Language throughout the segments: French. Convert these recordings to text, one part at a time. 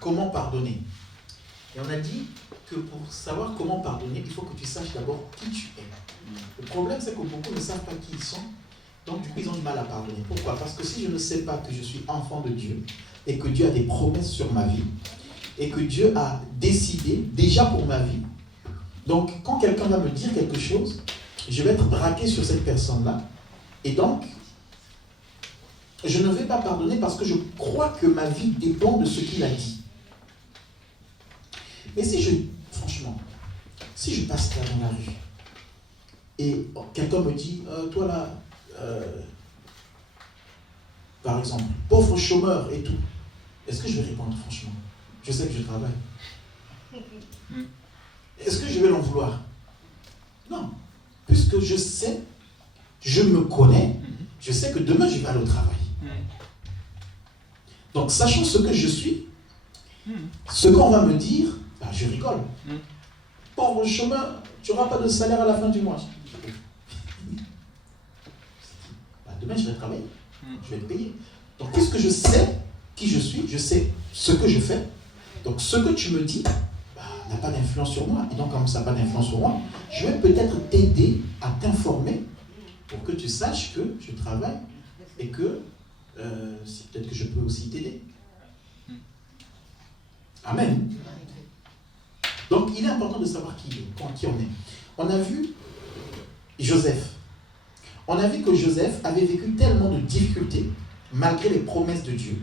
comment pardonner. Et on a dit que pour savoir comment pardonner, il faut que tu saches d'abord qui tu es. Le problème, c'est que beaucoup ne savent pas qui ils sont. Donc, du coup, ils ont du mal à pardonner. Pourquoi? Parce que si je ne sais pas que je suis enfant de Dieu et que Dieu a des promesses sur ma vie et que Dieu a décidé déjà pour ma vie, donc quand quelqu'un va me dire quelque chose, je vais être braqué sur cette personne-là et donc, je ne vais pas pardonner parce que je crois que ma vie dépend de ce qu'il a dit. Mais franchement, si je passe là dans la rue et quelqu'un me dit, toi là, par exemple, pauvre chômeur et tout, est-ce que je vais répondre franchement? Je sais que je travaille. Est-ce que je vais l'en vouloir? Non. Puisque je sais, je me connais, je sais que demain je vais aller au travail. Donc, sachant ce que je suis, ce qu'on va me dire, ben, je rigole. Pauvre chômeur, tu n'auras pas de salaire à la fin du mois. Ben, demain je vais travailler, je vais être payé. Donc, puisque je sais qui je suis, je sais ce que je fais, donc ce que tu me dis n'a pas d'influence sur moi. Et donc, comme ça n'a pas d'influence sur moi, je vais peut-être t'aider à t'informer pour que tu saches que je travaille et que peut-être que je peux aussi t'aider. Amen. Donc, il est important de savoir qui on est. On a vu Joseph. On a vu que Joseph avait vécu tellement de difficultés malgré les promesses de Dieu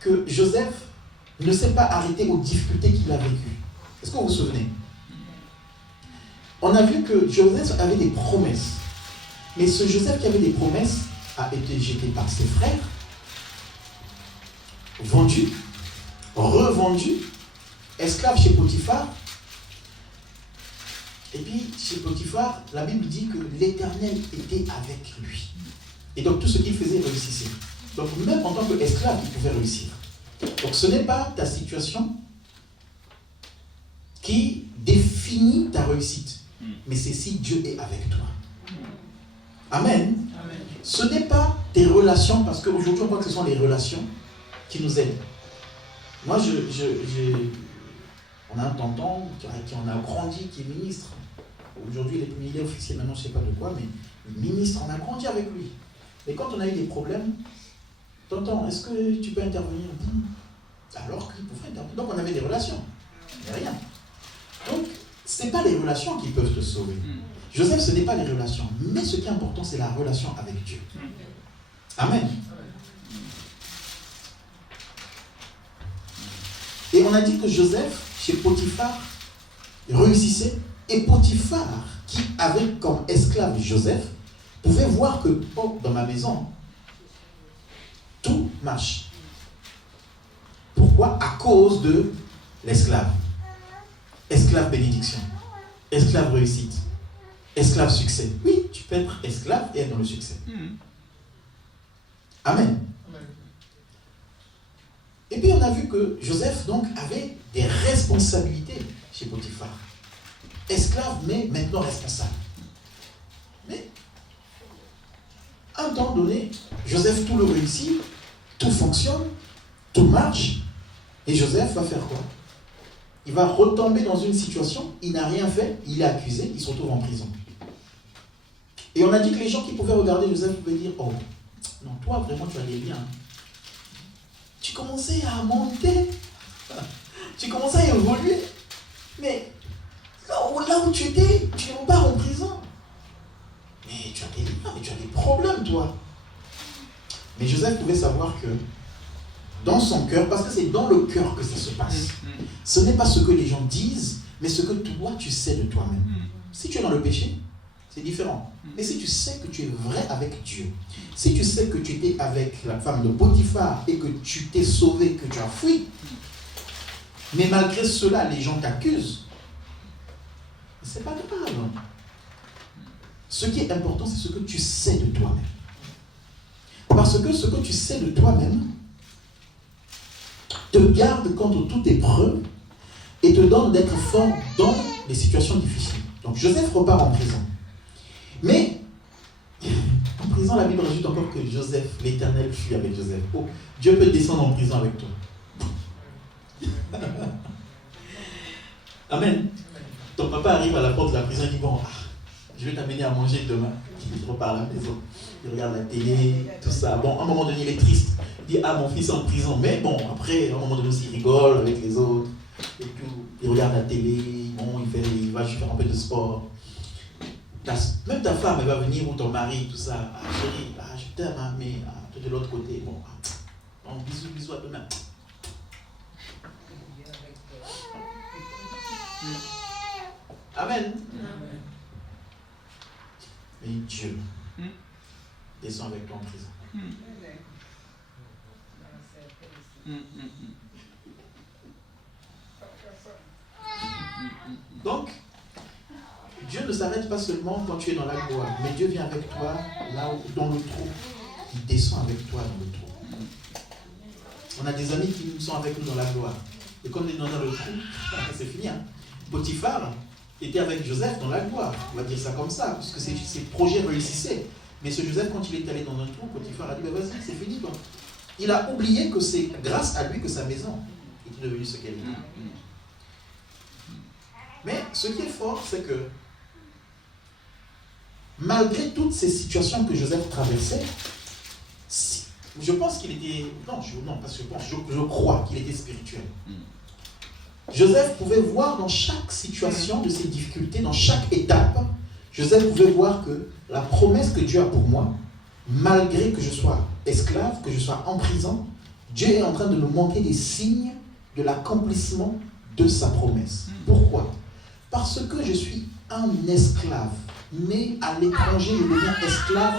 que Joseph ne s'est pas arrêté aux difficultés qu'il a vécues. Est-ce que vous vous souvenez? On a vu que Joseph avait des promesses. Mais ce Joseph qui avait des promesses a été jeté par ses frères, vendu, revendu, esclave chez Potiphar. Et puis, chez Potiphar, la Bible dit que l'Éternel était avec lui. Et donc, tout ce qu'il faisait réussissait. Donc, même en tant qu'esclave, il pouvait réussir. Donc, ce n'est pas ta situation qui définit ta réussite, mais c'est si Dieu est avec toi. Amen. Amen. Ce n'est pas tes relations, parce qu'aujourd'hui, on voit que ce sont les relations qui nous aident. Moi, on a un tonton qui en a grandi, qui est ministre. Aujourd'hui, il est officier, maintenant, je ne sais pas de quoi, mais ministre, on a grandi avec lui. Et quand on a eu des problèmes, tonton, est-ce que tu peux intervenir? Alors qu'il pouvait intervenir. Donc, on avait des relations. Mais rien. Donc, ce n'est pas les relations qui peuvent te sauver. Joseph, ce n'est pas les relations. Mais ce qui est important, c'est la relation avec Dieu. Amen. Et on a dit que Joseph, chez Potiphar, réussissait. Et Potiphar, qui avait comme esclave Joseph, pouvait voir que, dans ma maison, tout marche. Pourquoi? À cause de l'esclave. Esclave bénédiction. Esclave réussite. Esclave succès. Oui, tu peux être esclave et être dans le succès. Amen. Et puis on a vu que Joseph donc avait des responsabilités chez Potiphar. Esclave, mais maintenant responsable. Mais, à un temps donné, Joseph tout le réussit, tout fonctionne, tout marche, et Joseph va faire quoi? Il va retomber dans une situation, il n'a rien fait, il est accusé, il se retrouve en prison. Et on a dit que les gens qui pouvaient regarder Joseph pouvaient dire, oh, non, toi vraiment tu allais bien. Tu commençais à monter, tu commençais à évoluer, mais là où tu étais, tu n'es pas en prison. Mais tu as des problèmes, toi. Mais Joseph pouvait savoir que dans son cœur, parce que c'est dans le cœur que ça se passe. Ce n'est pas ce que les gens disent, mais ce que toi, tu sais de toi-même. Si tu es dans le péché, c'est différent. Mais si tu sais que tu es vrai avec Dieu, si tu sais que tu étais avec la femme de Potiphar et que tu t'es sauvé, que tu as fui, mais malgré cela, les gens t'accusent, c'est pas grave. Ce qui est important, c'est ce que tu sais de toi-même. Parce que ce que tu sais de toi-même te garde contre toute épreuve et te donne d'être fort dans les situations difficiles. Donc Joseph repart en prison. Mais, en prison, la Bible rajoute encore que Joseph, l'Éternel, fut avec Joseph. Oh, Dieu peut descendre en prison avec toi. Amen. Ton papa arrive à la porte de la prison et dit, bon, je vais t'amener à manger demain. Il repart à la maison. Il regarde la télé, tout ça. Bon, à un moment donné, il est triste. Il dit, mon fils est en prison. Mais bon, après, à un moment donné aussi, il rigole avec les autres. Et tout. Il regarde la télé. Bon, il va faire un peu de sport. Même ta femme, elle va venir, ou ton mari, tout ça. Chérie, je t'aime, mais tout de l'autre côté. Bon, bisous, à demain. Amen. Mais Dieu descend avec toi en prison. Donc, Dieu ne s'arrête pas seulement quand tu es dans la gloire, mais Dieu vient avec toi là où, dans le trou. Il descend avec toi dans le trou. On a des amis qui sont avec nous dans la gloire. Et comme ils sont dans le trou, c'est fini. Potiphar était avec Joseph dans la gloire. On va dire ça comme ça, parce que ses projets réussissaient. Mais ce Joseph, quand il est allé dans un trou, Potiphar a dit, vas-y, c'est fini. Donc. Il a oublié que c'est grâce à lui que sa maison est devenue ce qu'elle est. Mais ce qui est fort, c'est que malgré toutes ces situations que Joseph traversait, je pense qu'il était... Non, parce que je crois qu'il était spirituel. Joseph pouvait voir dans chaque situation de ses difficultés, dans chaque étape, Joseph pouvait voir que la promesse que Dieu a pour moi, malgré que je sois esclave, que je sois en prison, Dieu est en train de me montrer des signes de l'accomplissement de sa promesse. Pourquoi? Parce que je suis un esclave, mais à l'étranger, je deviens esclave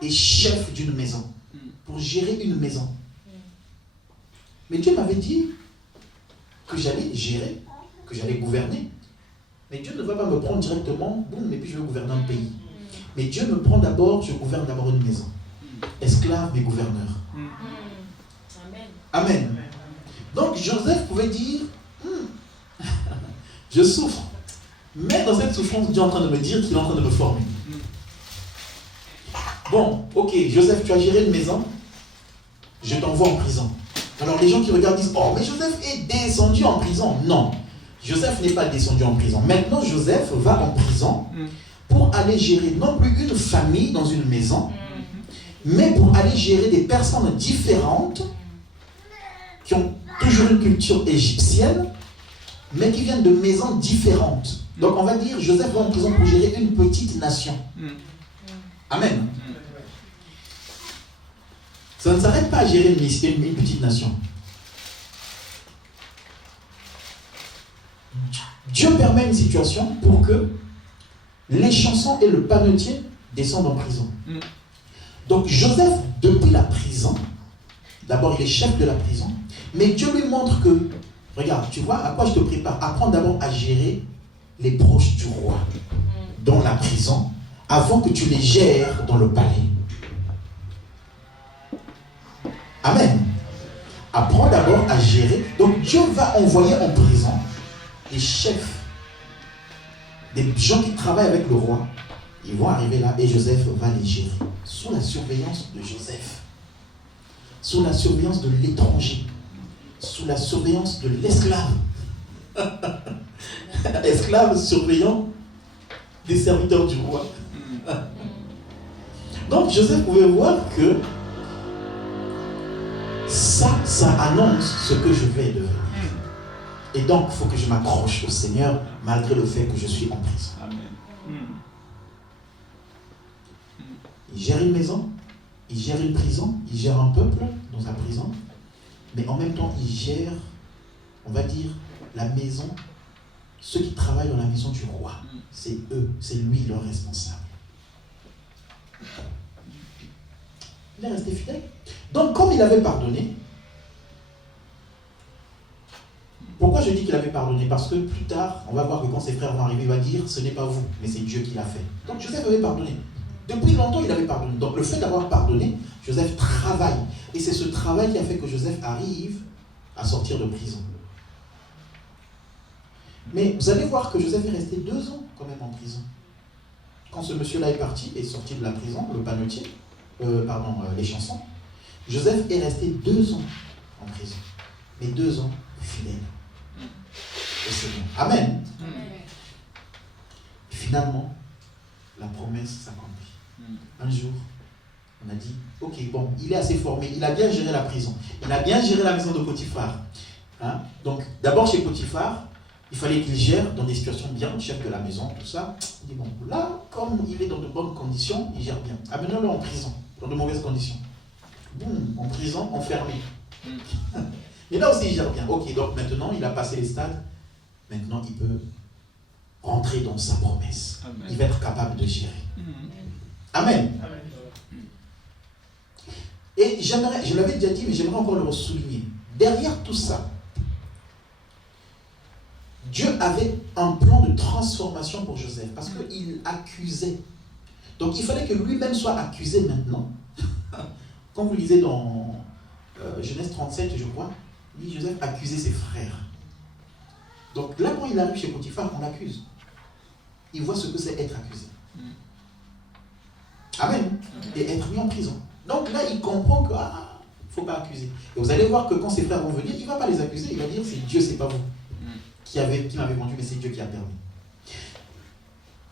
et chef d'une maison, pour gérer une maison. Mais Dieu m'avait dit que j'allais gérer, que j'allais gouverner. Mais Dieu ne va pas me prendre directement, boum, et puis je vais gouverner un pays. Mais Dieu me prend d'abord, je gouverne d'abord une maison. Esclave mais gouverneur. Amen. Donc Joseph pouvait dire, je souffre. Mais dans cette souffrance, Dieu est en train de me dire qu'il est en train de me former. Bon, ok, Joseph, tu as géré une maison, je t'envoie en prison. Alors les gens qui regardent disent, oh mais Joseph est descendu en prison. Non, Joseph n'est pas descendu en prison. Maintenant Joseph va en prison pour aller gérer non plus une famille dans une maison, mais pour aller gérer des personnes différentes qui ont toujours une culture égyptienne, mais qui viennent de maisons différentes. Donc on va dire, Joseph va en prison pour gérer une petite nation. Amen. Ça ne s'arrête pas à gérer une petite nation. Dieu permet une situation pour que les chansons et le panetier descendent en prison. Donc Joseph, depuis la prison, d'abord il est chef de la prison, mais Dieu lui montre que, regarde, tu vois à quoi je te prépare. Apprends d'abord à gérer les proches du roi dans la prison, avant que tu les gères dans le palais. Amen. Apprends d'abord à gérer. Donc Dieu va envoyer en prison des chefs, des gens qui travaillent avec le roi. Ils vont arriver là et Joseph va les gérer. Sous la surveillance de Joseph. Sous la surveillance de l'étranger. Sous la surveillance de l'esclave. Esclave surveillant des serviteurs du roi. Donc Joseph pouvait voir que ça annonce ce que je vais devenir. Et donc, il faut que je m'accroche au Seigneur malgré le fait que je suis en prison. Il gère une maison, il gère une prison, il gère un peuple dans sa prison, mais en même temps, il gère, on va dire, la maison, ceux qui travaillent dans la maison du roi. C'est eux, c'est lui leur responsable. Il est resté fidèle. Donc, comme il avait pardonné, pourquoi je dis qu'il avait pardonné? Parce que plus tard, on va voir que quand ses frères vont arriver, il va dire, ce n'est pas vous, mais c'est Dieu qui l'a fait. Donc Joseph avait pardonné. Depuis longtemps, il avait pardonné. Donc le fait d'avoir pardonné, Joseph travaille. Et c'est ce travail qui a fait que Joseph arrive à sortir de prison. Mais vous allez voir que Joseph est resté 2 ans quand même en prison. quand ce monsieur-là est parti, est sorti de la prison, le panetier, les chansons, Joseph est resté 2 ans en prison. Mais 2 ans fidèle au Seigneur. Amen. Finalement, la promesse s'accomplit. Un jour, on a dit, ok, bon, il est assez formé, il a bien géré la prison, il a bien géré la maison de Potiphar. Hein? Donc, d'abord chez Potiphar, il fallait qu'il gère dans des situations bien, chef de la maison, tout ça. Il dit, bon, là, comme il est dans de bonnes conditions, il gère bien. Amenons-le en prison, dans de mauvaises conditions. Boum, en prison, enfermé. Mais là aussi, il gère bien. Ok, donc maintenant, il a passé les stades. Maintenant, il peut rentrer dans sa promesse. Amen. Il va être capable de gérer. Amen. Amen. Et j'aimerais, je l'avais déjà dit, mais j'aimerais encore le souligner. Derrière tout ça, Dieu avait un plan de transformation pour Joseph, parce qu'il accusait. Donc il fallait que lui-même soit accusé maintenant. Comme vous lisez dans Genèse 37, je crois, lui, Joseph accusait ses frères. Donc là, quand il arrive chez Potiphar, on l'accuse. Il voit ce que c'est être accusé. Amen. Et être mis en prison. Donc là, il comprend que, il ne faut pas accuser. Et vous allez voir que quand ses frères vont venir, il ne va pas les accuser, il va dire, c'est Dieu, c'est pas vous qui m'avez vendu, mais c'est Dieu qui a permis.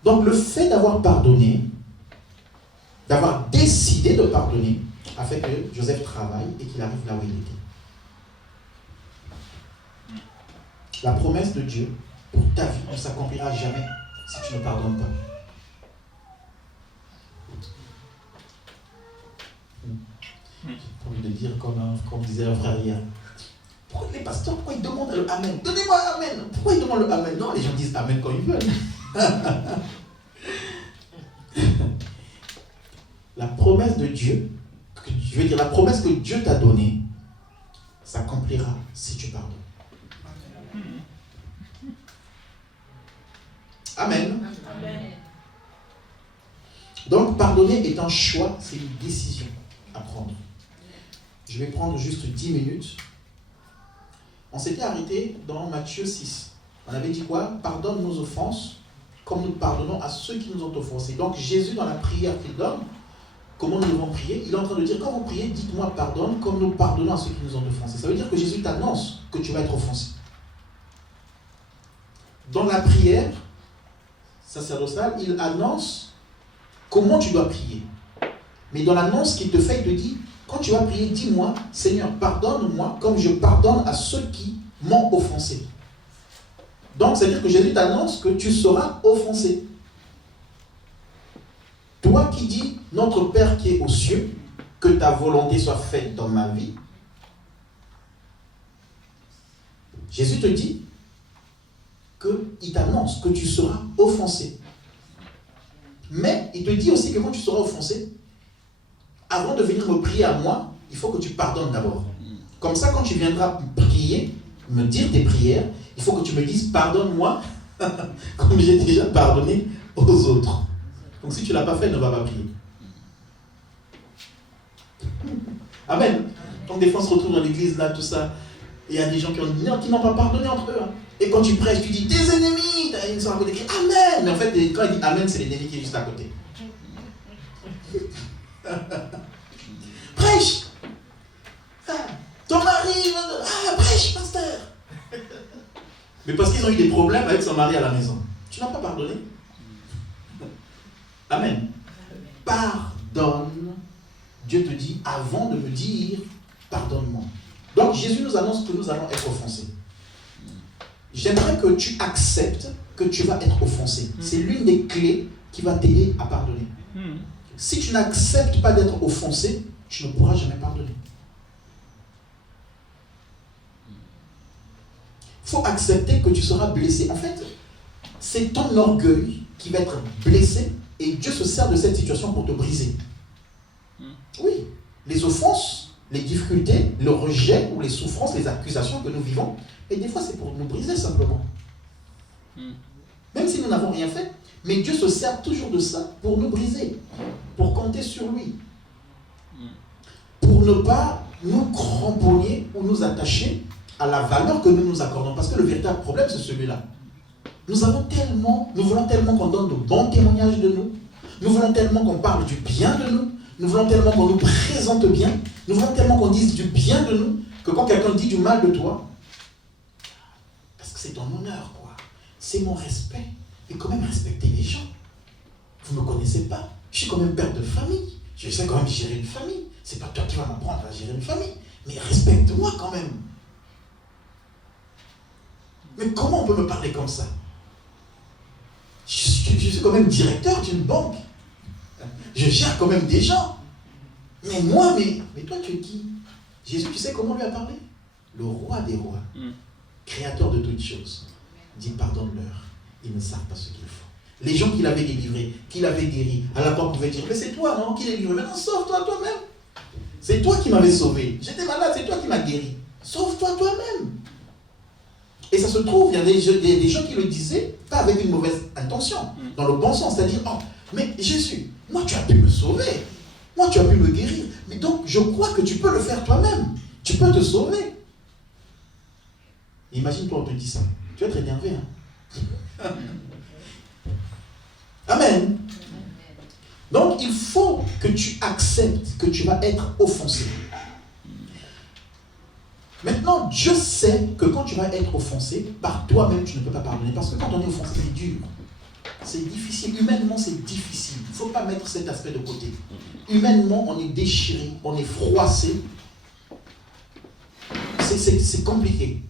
Donc le fait d'avoir pardonné, d'avoir décidé de pardonner, a fait que Joseph travaille et qu'il arrive là où il était. La promesse de Dieu pour ta vie ne s'accomplira jamais si tu ne pardonnes pas. J'ai envie de dire comme disait un frère hier. Pourquoi les pasteurs, pourquoi ils demandent le Amen? Donnez-moi Amen. Pourquoi ils demandent le Amen? Non, les gens disent Amen quand ils veulent. La promesse de Dieu, je veux dire la promesse que Dieu t'a donnée, s'accomplira si tu pardonnes. Amen. Amen. Donc pardonner est un choix, c'est une décision à prendre. Je vais prendre juste 10 minutes. On s'était arrêté dans Matthieu 6. On avait dit quoi? Pardonne nos offenses comme nous pardonnons à ceux qui nous ont offensés. Donc Jésus, dans la prière qu'il donne, comment nous devons prier, il est en train de dire, quand vous priez, dites-moi pardonne comme nous pardonnons à ceux qui nous ont offensés. Ça veut dire que Jésus t'annonce que tu vas être offensé. Dans la prière sacerdotale, il annonce comment tu dois prier. Mais dans l'annonce qu'il te fait, il te dit, quand tu vas prier, dis-moi, Seigneur, pardonne-moi comme je pardonne à ceux qui m'ont offensé. Donc, c'est-à-dire que Jésus t'annonce que tu seras offensé. Toi qui dis, notre Père qui est aux cieux, que ta volonté soit faite dans ma vie, Jésus te dit qu'il t'annonce que tu seras offensé. Mais il te dit aussi que quand tu seras offensé, avant de venir me prier à moi, il faut que tu pardonnes d'abord. Comme ça, quand tu viendras prier, me dire tes prières, il faut que tu me dises pardonne-moi comme j'ai déjà pardonné aux autres. Donc si tu ne l'as pas fait, ne va pas prier. Amen. Donc des fois on se retrouve dans l'église là, tout ça, et il y a des gens qui n'ont pas pardonné entre eux. Hein. Et quand tu prêches, tu dis tes ennemis, ils sont à côté qui crie Amen. Mais en fait, quand il dit Amen, c'est l'ennemi qui est juste à côté. Prêche. Ton mari, prêche, pasteur. Mais parce qu'ils ont eu des problèmes avec son mari à la maison. Tu n'as pas pardonné. Amen. Pardonne. Dieu te dit avant de me dire pardonne-moi. Donc Jésus nous annonce que nous allons être offensés. J'aimerais que tu acceptes que tu vas être offensé. C'est l'une des clés qui va t'aider à pardonner. Si tu n'acceptes pas d'être offensé, tu ne pourras jamais pardonner. Il faut accepter que tu seras blessé. En fait, c'est ton orgueil qui va être blessé et Dieu se sert de cette situation pour te briser. Oui, les offenses, les difficultés, le rejet ou les souffrances, les accusations que nous vivons, et des fois c'est pour nous briser simplement. Même si nous n'avons rien fait, mais Dieu se sert toujours de ça pour nous briser, pour compter sur lui, pour ne pas nous cramponner ou nous attacher à la valeur que nous nous accordons. Parce que le véritable problème, c'est celui-là. Nous voulons tellement qu'on donne de bons témoignages de nous, Nous voulons tellement qu'on parle du bien de nous. Nous voulons tellement qu'on nous présente bien. Nous voulons tellement qu'on dise du bien de nous, que quand quelqu'un dit du mal de toi, parce que c'est ton honneur, quoi. C'est mon respect. Et quand même respecter les gens. Vous ne me connaissez pas. Je suis quand même père de famille. Je sais quand même gérer une famille. C'est pas toi qui vas m'apprendre à gérer une famille. Mais respecte-moi quand même. Mais comment on peut me parler comme ça? Je suis quand même directeur d'une banque. Je gère quand même des gens. Mais moi, mais toi, tu es qui? Jésus, tu sais comment lui a parlé? Le roi des rois, créateur de toutes choses, dit pardonne-leur. Ils ne savent pas ce qu'il faut. Les gens qu'il avait délivrés, qu'il avait guéris, à la porte pouvaient dire, mais c'est toi, non, qui les livré. Maintenant, sauve-toi toi-même. C'est toi qui m'avais sauvé. J'étais malade, c'est toi qui m'as guéri. Sauve-toi toi-même. Et ça se trouve, il y a des gens qui le disaient, pas avec une mauvaise intention, dans le bon sens, c'est-à-dire, oh, mais Jésus, moi tu as pu me sauver, moi tu as pu me guérir, mais donc je crois que tu peux le faire toi-même, tu peux te sauver. Imagine-toi, on te dit ça, tu vas être énervé, hein? Amen. Donc il faut que tu acceptes que tu vas être offensé. Maintenant, Dieu sait que quand tu vas être offensé, par toi-même, tu ne peux pas pardonner. Parce que quand on est offensé, c'est dur. C'est difficile. Humainement, c'est difficile. Il ne faut pas mettre cet aspect de côté. Humainement, on est déchiré, on est froissé. C'est compliqué.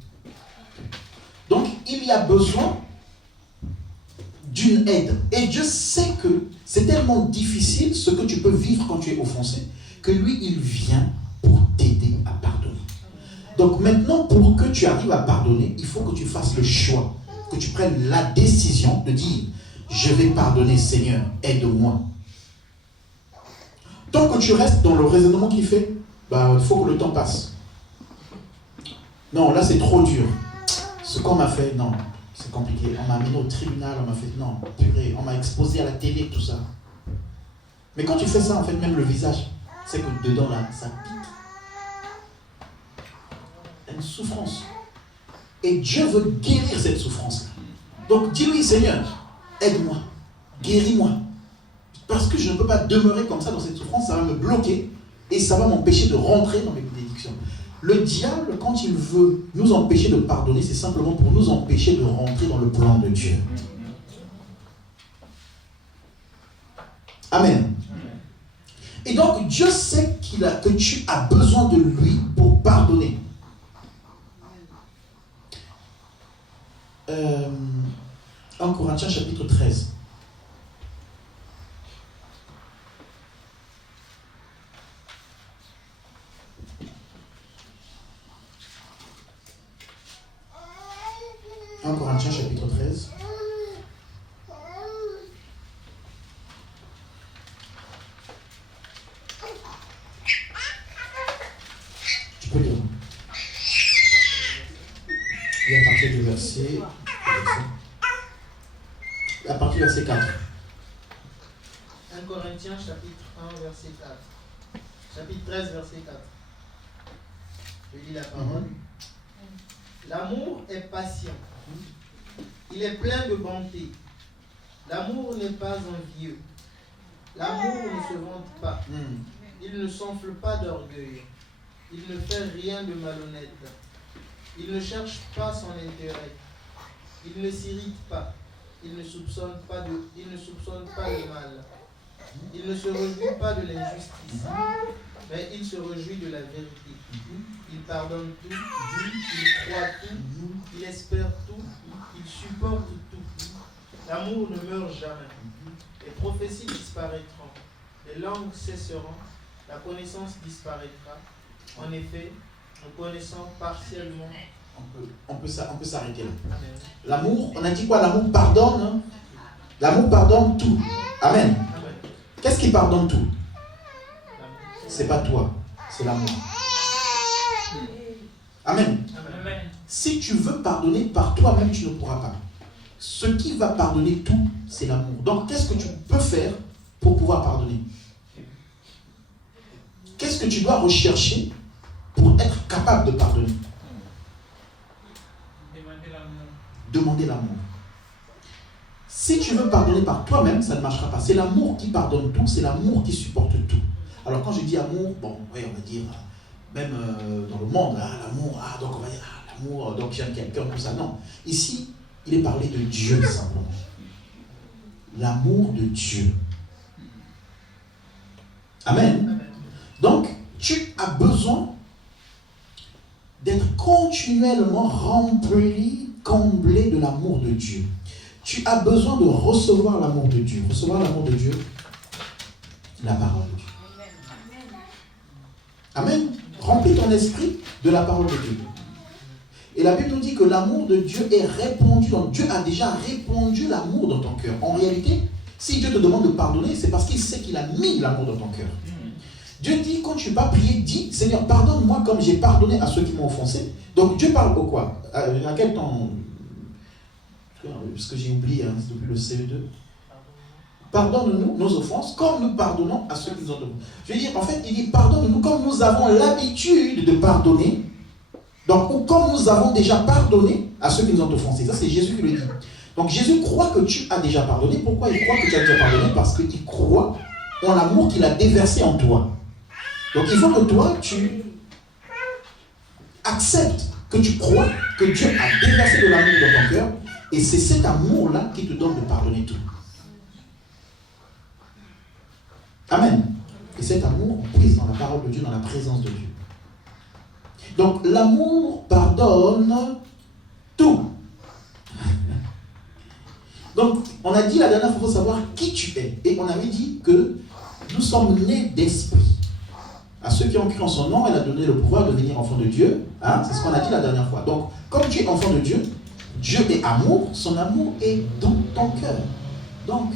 Donc, il y a besoin d'une aide. Et Dieu sait que c'est tellement difficile ce que tu peux vivre quand tu es offensé, que lui, il vient pour t'aider à pardonner. Donc maintenant, pour que tu arrives à pardonner, il faut que tu fasses le choix, que tu prennes la décision de dire, je vais pardonner, Seigneur, aide-moi. Tant que tu restes dans le raisonnement qui fait, il faut que le temps passe. Non, là c'est trop dur. Ce qu'on m'a fait, non, c'est compliqué. On m'a amené au tribunal, on m'a fait, non, purée, on m'a exposé à la télé, tout ça. Mais quand tu fais ça, en fait, même le visage, c'est que dedans, là, ça pique. Une souffrance. Et Dieu veut guérir cette souffrance. Donc dis-lui, Seigneur, aide-moi, guéris-moi. Parce que je ne peux pas demeurer comme ça dans cette souffrance, ça va me bloquer et ça va m'empêcher de rentrer dans mes bénédictions. Le diable, quand il veut nous empêcher de pardonner, c'est simplement pour nous empêcher de rentrer dans le plan de Dieu. Amen. Et donc Dieu sait que tu as besoin de lui pour pardonner. 1 Corinthiens chapitre 13. Corinthiens chapitre 13. Tu peux lire. Et à partir du verset... À partir du verset 4. 1 Corinthiens chapitre 1 verset 4. Chapitre 13 verset 4. Je lis la parole. L'amour est patient. Il est plein de bonté. L'amour n'est pas envieux. L'amour ne se vante pas. Il ne s'enfle pas d'orgueil. Il ne fait rien de malhonnête. Il ne cherche pas son intérêt. Il ne s'irrite pas. Il ne soupçonne pas le mal. Il ne se réjouit pas de l'injustice, mais il se réjouit de la vérité. Il pardonne tout, il croit tout, il espère tout, il supporte tout. L'amour ne meurt jamais. Les prophéties disparaîtront, les langues cesseront, la connaissance disparaîtra. En effet, en connaissant partiellement, on peut s'arrêter là. Amen. L'amour, on a dit quoi? L'amour pardonne. Hein? L'amour pardonne tout. Amen. Amen. Qu'est-ce qui pardonne tout? C'est pas toi, c'est l'amour. Amen. Amen. Si tu veux pardonner par toi-même, tu ne pourras pas. Ce qui va pardonner tout, c'est l'amour. Donc, qu'est-ce que tu peux faire pour pouvoir pardonner? Qu'est-ce que tu dois rechercher pour être capable de pardonner? Demander l'amour. Si tu veux pardonner par toi-même, ça ne marchera pas. C'est l'amour qui pardonne tout, c'est l'amour qui supporte tout. Alors quand je dis amour, bon, oui, on va dire, même dans le monde, l'amour, donc on va dire, l'amour, donc j'aime quelqu'un, tout ça. Non. Ici, il est parlé de Dieu simplement. L'amour de Dieu. Amen. Donc, tu as besoin d'être continuellement rempli, comblé de l'amour de Dieu. Tu as besoin de recevoir l'amour de Dieu. Recevoir l'amour de Dieu, la parole de Dieu. Amen. Remplis ton esprit de la parole de Dieu. Et la Bible nous dit que l'amour de Dieu est répandu. Dieu a déjà répandu l'amour dans ton cœur. En réalité, si Dieu te demande de pardonner, c'est parce qu'il sait qu'il a mis l'amour dans ton cœur. Dieu dit, quand tu vas prier, dis, Seigneur, pardonne-moi comme j'ai pardonné à ceux qui m'ont offensé. Donc Dieu parle au quoi? À quel temps? Parce que j'ai oublié, c'est depuis le CE2. Pardonne-nous nos offenses comme nous pardonnons à ceux qui nous ont offensés. Je veux dire, en fait, il dit, pardonne-nous comme nous avons l'habitude de pardonner. Donc, ou comme nous avons déjà pardonné à ceux qui nous ont offensés. Ça, c'est Jésus qui le dit. Donc, Jésus croit que tu as déjà pardonné. Pourquoi il croit que tu as déjà pardonné? Parce qu'il croit en l'amour qu'il a déversé en toi. Donc, il faut que toi, tu acceptes, que tu crois que Dieu a déversé de l'amour dans ton cœur. Et c'est cet amour-là qui te donne de pardonner tout. Amen. Et cet amour, on prise dans la parole de Dieu, dans la présence de Dieu. Donc, l'amour pardonne tout. Donc, on a dit la dernière fois, il faut savoir qui tu es. Et on avait dit que nous sommes nés d'esprit. À ceux qui ont cru en son nom, elle a donné le pouvoir de devenir enfant de Dieu. C'est ce qu'on a dit la dernière fois. Donc, comme tu es enfant de Dieu, Dieu est amour, son amour est dans ton cœur. Donc,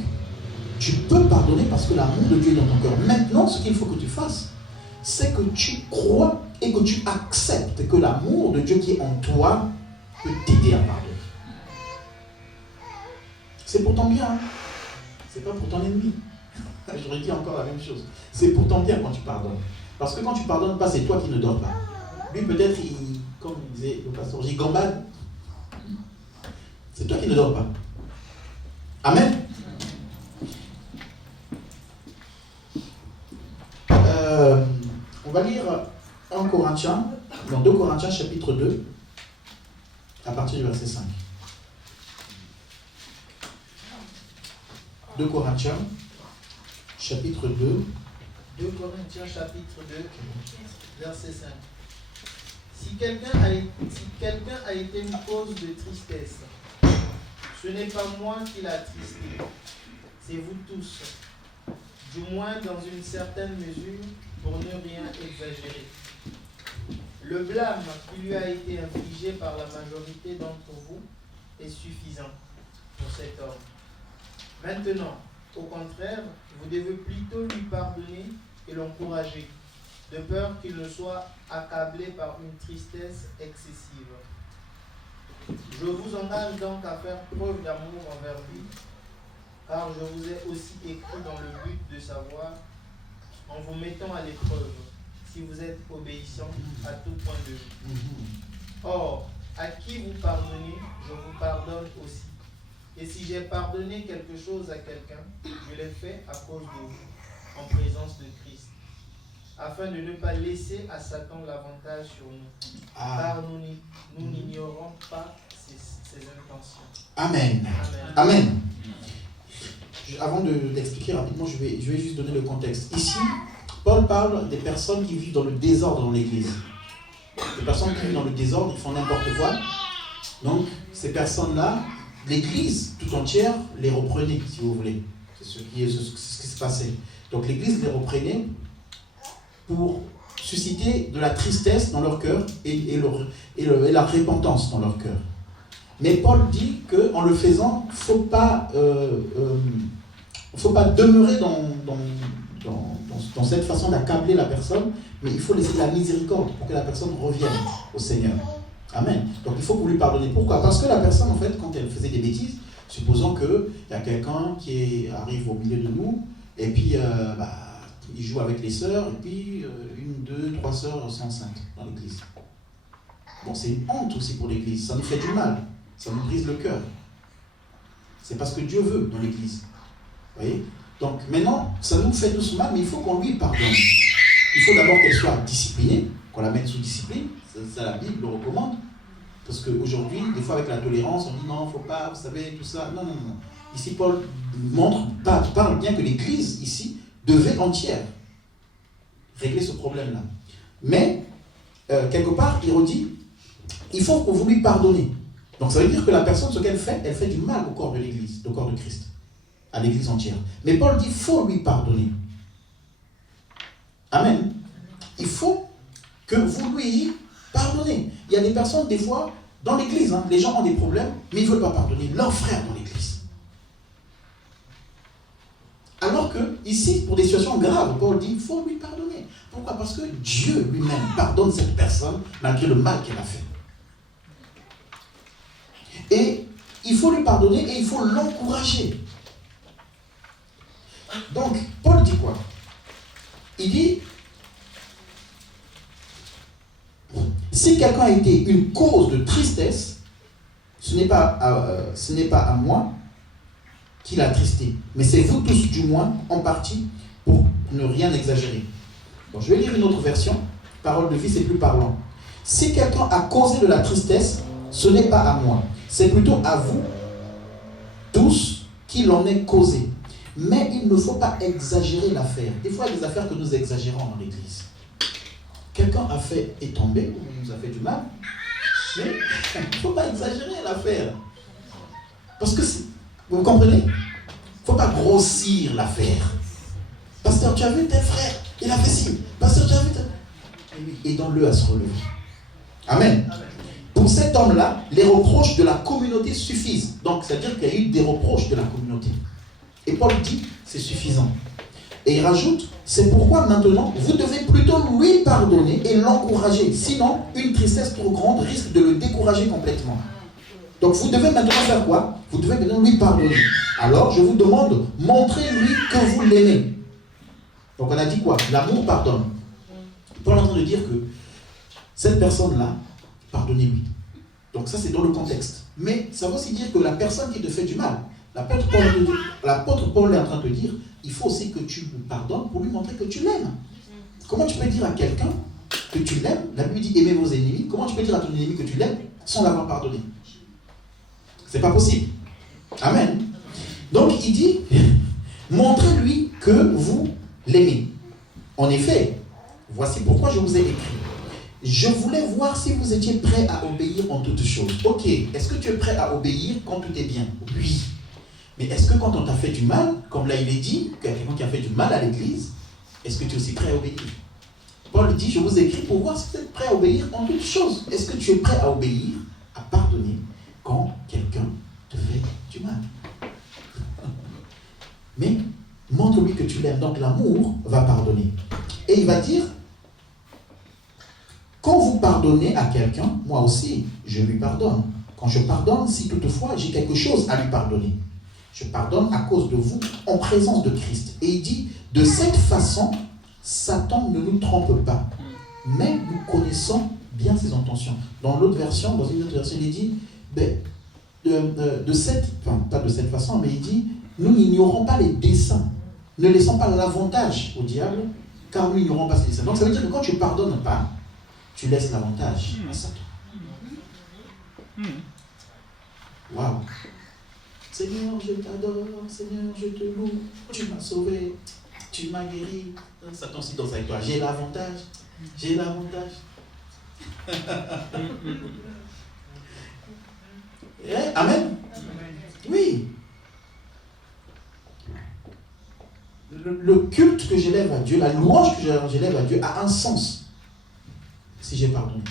tu peux pardonner parce que l'amour de Dieu est dans ton cœur. Maintenant, ce qu'il faut que tu fasses, c'est que tu crois et que tu acceptes que l'amour de Dieu qui est en toi peut t'aider à pardonner. C'est pour ton bien. C'est pas pour ton ennemi. Je redis encore la même chose. C'est pour ton bien quand tu pardonnes. Parce que quand tu pardonnes pas, c'est toi qui ne dors pas. Lui, peut-être, comme disait le pasteur, il gambade. C'est toi qui ne dors pas. Amen. On va lire 1 Corinthiens, dans 2 Corinthiens chapitre 2, à partir du verset 5. 2 Corinthiens, chapitre 2. 2 Corinthiens, chapitre 2, verset 5. Si quelqu'un a été une cause de tristesse, ce n'est pas moi qui l'a attristé, c'est vous tous. Du moins dans une certaine mesure, pour ne rien exagérer. Le blâme qui lui a été infligé par la majorité d'entre vous est suffisant pour cet homme. Maintenant, au contraire, vous devez plutôt lui pardonner et l'encourager, de peur qu'il ne soit accablé par une tristesse excessive. Je vous engage donc à faire preuve d'amour envers lui, car je vous ai aussi écrit dans le but de savoir, en vous mettant à l'épreuve, si vous êtes obéissant à tout point de vue. Or, à qui vous pardonnez, je vous pardonne aussi. Et si j'ai pardonné quelque chose à quelqu'un, je l'ai fait à cause de vous, en présence de Christ, afin de ne pas laisser à Satan l'avantage sur nous, car nous n'ignorons pas ses intentions. Amen. Amen. Avant d'expliquer rapidement, je vais juste donner le contexte. Ici, Paul parle des personnes qui vivent dans le désordre dans l'église. Les personnes qui vivent dans le désordre, ils font n'importe quoi. Donc, ces personnes-là, l'église tout entière les reprenait, si vous voulez. C'est ce qui se passait. Donc, l'église les reprenait pour susciter de la tristesse dans leur cœur et la repentance dans leur cœur. Mais Paul dit qu'en le faisant, il ne faut pas demeurer dans cette façon d'accabler la personne, mais il faut laisser la miséricorde pour que la personne revienne au Seigneur. Amen. Donc il faut vous lui pardonner. Pourquoi? Parce que la personne, en fait, quand elle faisait des bêtises, supposons qu'il y a quelqu'un qui arrive au milieu de nous, et puis il joue avec les sœurs, et puis 1, 2, 3 sœurs sont enceintes dans l'église. Bon, c'est une honte aussi pour l'église, ça nous fait du mal, ça nous brise le cœur. C'est parce que Dieu veut dans l'église. Vous voyez? Donc maintenant, ça nous fait tous mal, mais il faut qu'on lui pardonne. Il faut d'abord qu'elle soit disciplinée, qu'on la mette sous discipline. Ça la Bible le recommande. Parce qu'aujourd'hui, des fois avec la tolérance, on dit non, il ne faut pas, vous savez, tout ça. Non, non, non. Ici, Paul parle bien que l'église, ici, devait entière régler ce problème-là. Mais, quelque part, il redit, il faut que vous lui pardonnez. Donc ça veut dire que la personne, ce qu'elle fait, elle fait du mal au corps de l'église, au corps de Christ, à l'église entière. Mais Paul dit, il faut lui pardonner. Amen. Il faut que vous lui pardonnez. Il y a des personnes, des fois, dans l'église, les gens ont des problèmes, mais ils ne veulent pas pardonner leurs frères dans l'église. Alors que, ici, pour des situations graves, Paul dit, il faut lui pardonner. Pourquoi? Parce que Dieu lui-même pardonne cette personne malgré le mal qu'elle a fait. Et il faut lui pardonner et il faut l'encourager. Donc, Paul dit quoi? Il dit, si quelqu'un a été une cause de tristesse, ce n'est pas à moi qui l'a attristé, mais c'est vous tous du moins, en partie, pour ne rien exagérer. Bon, je vais lire une autre version. Parole de vie, c'est plus parlant. Si quelqu'un a causé de la tristesse, ce n'est pas à moi, c'est plutôt à vous tous qui l'en est causé. Mais il ne faut pas exagérer l'affaire. Des fois, il y a des affaires que nous exagérons dans l'église. Quelqu'un est tombé, ou nous a fait du mal, mais il ne faut pas exagérer l'affaire. Parce que, vous comprenez? Il ne faut pas grossir l'affaire. Pasteur, tu as vu tes frères, il a fait ci. Pasteur, tu as vu tes... Aidons-le à se relever. Amen. Amen. Pour cet homme-là, les reproches de la communauté suffisent. Donc, c'est-à-dire qu'il y a eu des reproches de la communauté. Et Paul dit, c'est suffisant. Et il rajoute, c'est pourquoi maintenant, vous devez plutôt lui pardonner et l'encourager. Sinon, une tristesse trop grande risque de le décourager complètement. Donc, vous devez maintenant faire quoi? Vous devez maintenant lui pardonner. Alors, je vous demande, montrez-lui que vous l'aimez. Donc, on a dit quoi? L'amour pardonne. Paul est en train de dire que cette personne-là, pardonnez-lui. Donc, ça, c'est dans le contexte. Mais ça veut aussi dire que la personne qui te fait du mal, l'apôtre Paul est en train de te dire, il faut aussi que tu lui pardonnes pour lui montrer que tu l'aimes. Comment tu peux dire à quelqu'un que tu l'aimes? La Bible dit aimez vos ennemis. Comment tu peux dire à ton ennemi que tu l'aimes sans l'avoir pardonné? C'est pas possible. Amen. Donc il dit, montrez-lui que vous l'aimez. En effet, voici pourquoi je vous ai écrit. Je voulais voir si vous étiez prêts à obéir en toutes choses. Ok, est-ce que tu es prêt à obéir quand tout est bien? Oui. Mais est-ce que quand on t'a fait du mal, comme là il est dit, qu'il y a quelqu'un qui a fait du mal à l'église, est-ce que tu es aussi prêt à obéir? Paul dit, je vous écris pour voir si vous êtes prêt à obéir en toutes choses. Est-ce que tu es prêt à obéir, à pardonner quand quelqu'un te fait du mal? Mais montre-lui que tu l'aimes. Donc l'amour va pardonner. Et il va dire, quand vous pardonnez à quelqu'un, moi aussi, je lui pardonne. Quand je pardonne, si toutefois j'ai quelque chose à lui pardonner, je pardonne à cause de vous en présence de Christ. Et il dit, de cette façon, Satan ne nous trompe pas, mais nous connaissons bien ses intentions. Dans l'autre version, dans une autre version, il dit, pas de cette façon, mais il dit, nous n'ignorons pas les desseins, ne laissons pas l'avantage au diable, car nous n'ignorons pas ses desseins. Donc ça veut dire que quand tu ne pardonnes pas, tu laisses l'avantage à Satan. Waouh! Seigneur, je t'adore, Seigneur, je te loue, tu m'as sauvé, tu m'as guéri. Satan aussi danse avec toi. J'ai l'avantage, j'ai l'avantage. Amen. Oui. Le culte que j'élève à Dieu, la louange que j'élève à Dieu a un sens si j'ai pardonné.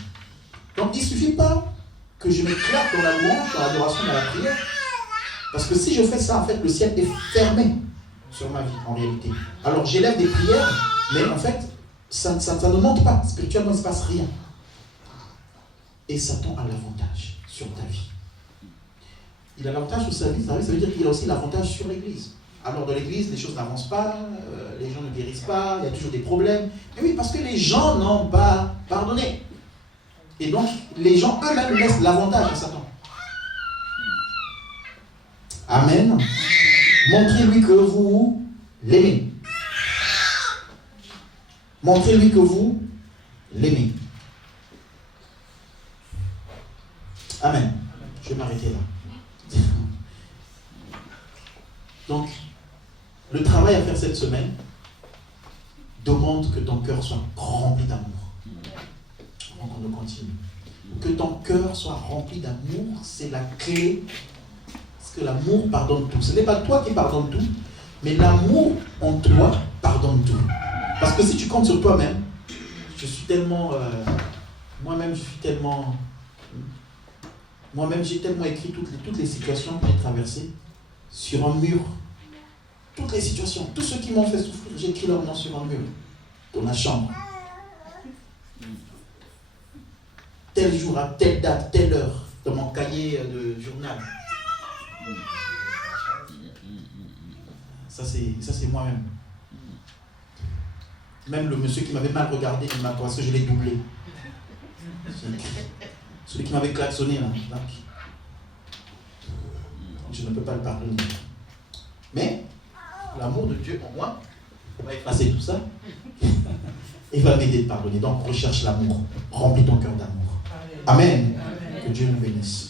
Donc il ne suffit pas que je m'éclate dans la louange, dans l'adoration, dans la prière. Parce que si je fais ça, en fait, le ciel est fermé sur ma vie, en réalité. Alors, j'élève des prières, mais en fait, ça ne monte pas. Spirituellement, il ne se passe rien. Et Satan a l'avantage sur ta vie. Il a l'avantage sur sa vie, ça veut dire qu'il a aussi l'avantage sur l'Église. Alors, dans l'Église, les choses n'avancent pas, les gens ne guérissent pas, il y a toujours des problèmes. Mais oui, parce que les gens n'ont pas pardonné. Et donc, les gens eux-mêmes laissent l'avantage à Satan. Amen. Montrez-lui que vous l'aimez. Montrez-lui que vous l'aimez. Amen. Je vais m'arrêter là. Donc, le travail à faire cette semaine demande que ton cœur soit rempli d'amour. Avant qu'on continue. Que ton cœur soit rempli d'amour, c'est la clé. Parce que l'amour pardonne tout. Ce n'est pas toi qui pardonne tout, mais l'amour en toi pardonne tout. Parce que si tu comptes sur toi-même, je suis tellement... moi-même, j'ai tellement écrit toutes les situations que j'ai traversées sur un mur. Toutes les situations, tous ceux qui m'ont fait souffrir, j'ai écrit leur nom sur un mur, dans la chambre. Tel jour, à telle date, telle heure, dans mon cahier de journal. Ça, c'est moi-même. Même le monsieur qui m'avait mal regardé, parce que je l'ai doublé. Celui qui m'avait klaxonné, là. Je ne peux pas le pardonner. Mais, l'amour de Dieu en moi va effacer tout ça et va m'aider à pardonner. Donc, recherche l'amour. Remplis ton cœur d'amour. Amen. Que Dieu nous bénisse.